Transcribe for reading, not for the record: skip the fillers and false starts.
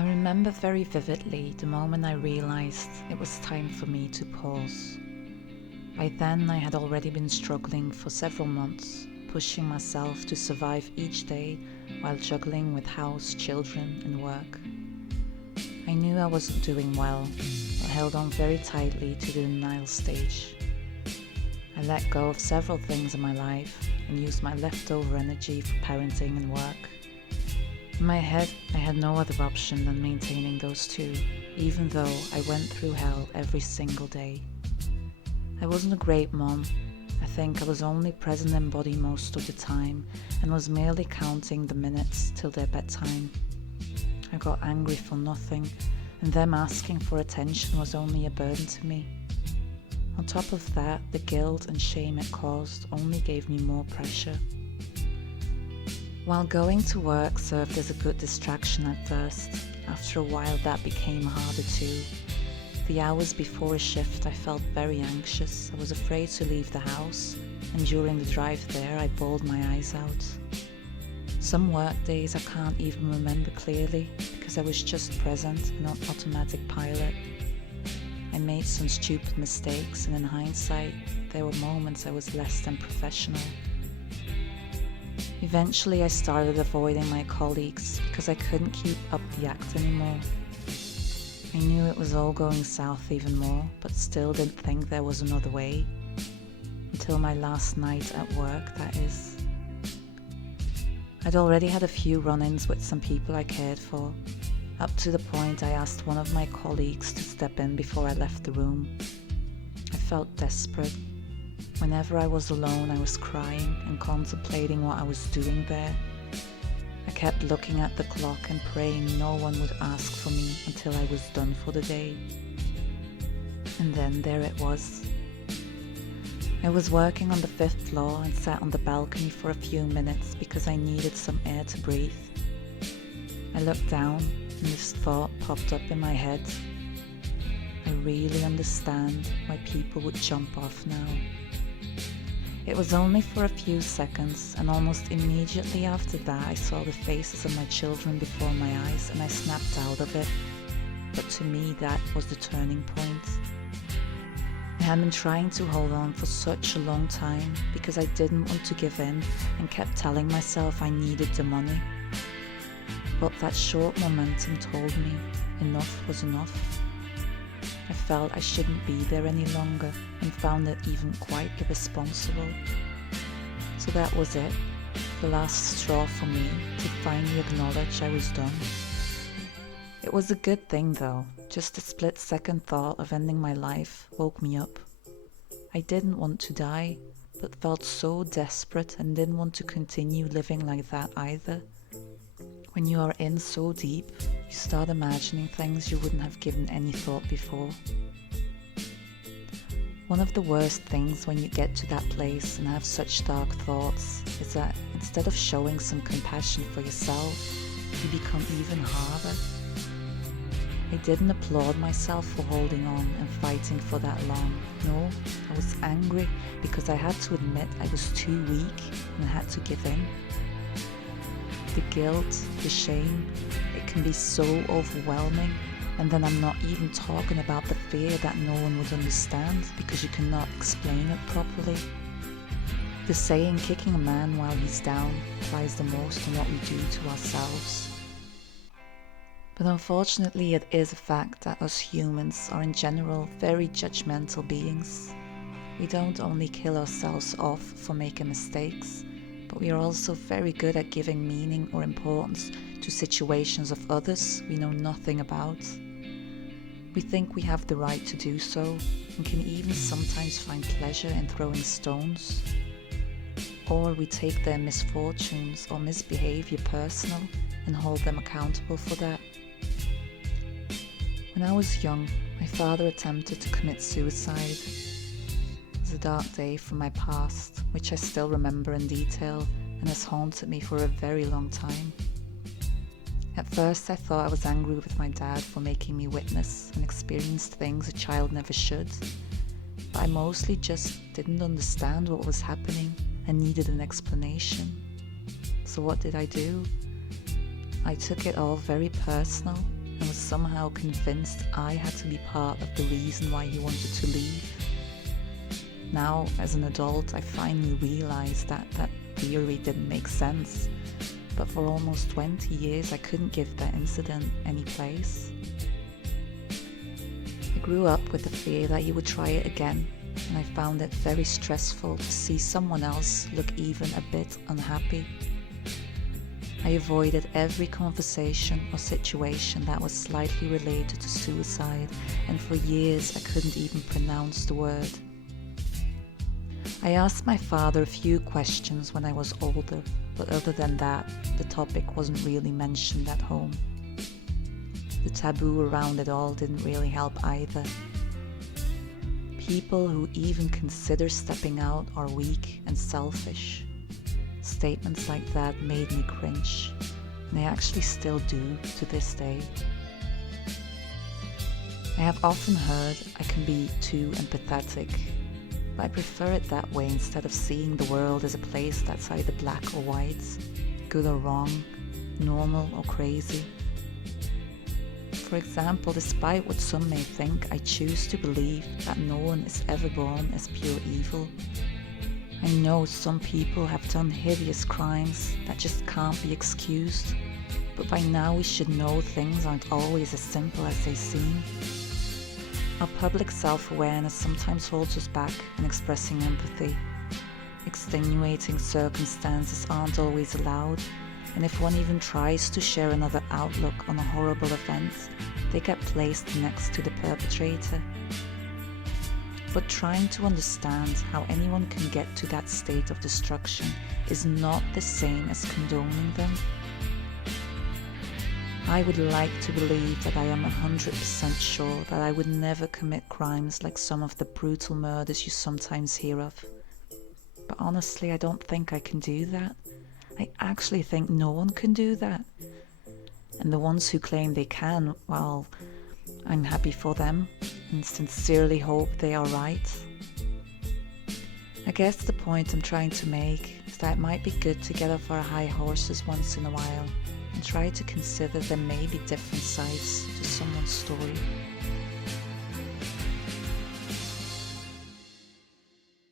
I remember very vividly the moment I realized it was time for me to pause. By then, I had already been struggling for several months, pushing myself to survive each day while juggling with house, children, and work. I knew I wasn't doing well, but held on very tightly to the denial stage. I let go of several things in my life and used my leftover energy for parenting and work. In my head, I had no other option than maintaining those two, even though I went through hell every single day. I wasn't a great mom. I think I was only present in body most of the time and was merely counting the minutes till their bedtime. I got angry for nothing, and them asking for attention was only a burden to me. On top of that, the guilt and shame it caused only gave me more pressure. While going to work served as a good distraction at first, after a while that became harder too. The hours before a shift I felt very anxious. I was afraid to leave the house, and during the drive there I bawled my eyes out. Some work days I can't even remember clearly because I was just present and on automatic pilot. I made some stupid mistakes, and in hindsight there were moments I was less than professional. Eventually I started avoiding my colleagues because I couldn't keep up the act anymore. I knew it was all going south even more, but still didn't think there was another way. Until my last night at work, that is. I'd already had a few run-ins with some people I cared for, up to the point I asked one of my colleagues to step in before I left the room. I felt desperate. Whenever I was alone, I was crying and contemplating what I was doing there. I kept looking at the clock and praying no one would ask for me until I was done for the day. And then there it was. I was working on the 5th floor and sat on the balcony for a few minutes because I needed some air to breathe. I looked down and this thought popped up in my head. I really understand why people would jump off now. It was only for a few seconds, and almost immediately after that I saw the faces of my children before my eyes and I snapped out of it. But to me that was the turning point. I had been trying to hold on for such a long time because I didn't want to give in and kept telling myself I needed the money. But that short momentum told me enough was enough. I felt I shouldn't be there any longer and found it even quite irresponsible. So that was it, the last straw for me to finally acknowledge I was done. It was a good thing though, just a split-second thought of ending my life woke me up. I didn't want to die, but felt so desperate and didn't want to continue living like that either. When you are in so deep, you start imagining things you wouldn't have given any thought before. One of the worst things when you get to that place and have such dark thoughts is that instead of showing some compassion for yourself, you become even harder. I didn't applaud myself for holding on and fighting for that long. No, I was angry because I had to admit I was too weak and had to give in. The guilt, the shame, it can be so overwhelming, and then I'm not even talking about the fear that no one would understand because you cannot explain it properly. The saying kicking a man while he's down applies the most on what we do to ourselves. But unfortunately it is a fact that us humans are in general very judgmental beings. We don't only kill ourselves off for making mistakes, but we are also very good at giving meaning or importance to situations of others we know nothing about. We think we have the right to do so and can even sometimes find pleasure in throwing stones. Or we take their misfortunes or misbehavior personal and hold them accountable for that. When I was young, my father attempted to commit suicide. It was a dark day from my past, which I still remember in detail and has haunted me for a very long time. At first I thought I was angry with my dad for making me witness and experience things a child never should, but I mostly just didn't understand what was happening and needed an explanation. So what did I do? I took it all very personal and was somehow convinced I had to be part of the reason why he wanted to leave. Now, as an adult, I finally realized that that theory didn't make sense, but for almost 20 years I couldn't give that incident any place. I grew up with the fear that he would try it again, and I found it very stressful to see someone else look even a bit unhappy. I avoided every conversation or situation that was slightly related to suicide, and for years I couldn't even pronounce the word. I asked my father a few questions when I was older, but other than that, the topic wasn't really mentioned at home. The taboo around it all didn't really help either. People who even consider stepping out are weak and selfish. Statements like that made me cringe, and they actually still do to this day. I have often heard I can be too empathetic, but I prefer it that way instead of seeing the world as a place that's either black or white, good or wrong, normal or crazy. For example, despite what some may think, I choose to believe that no one is ever born as pure evil. I know some people have done hideous crimes that just can't be excused, but by now we should know things aren't always as simple as they seem. Our public self-awareness sometimes holds us back in expressing empathy. Extenuating circumstances aren't always allowed, and if one even tries to share another outlook on a horrible event, they get placed next to the perpetrator. But trying to understand how anyone can get to that state of destruction is not the same as condoning them. I would like to believe that I am 100% sure that I would never commit crimes like some of the brutal murders you sometimes hear of. But honestly, I don't think I can do that. I actually think no one can do that. And the ones who claim they can, well, I'm happy for them and sincerely hope they are right. I guess the point I'm trying to make is that it might be good to get off our high horses once in a while and try to consider there may be different sides to someone's story.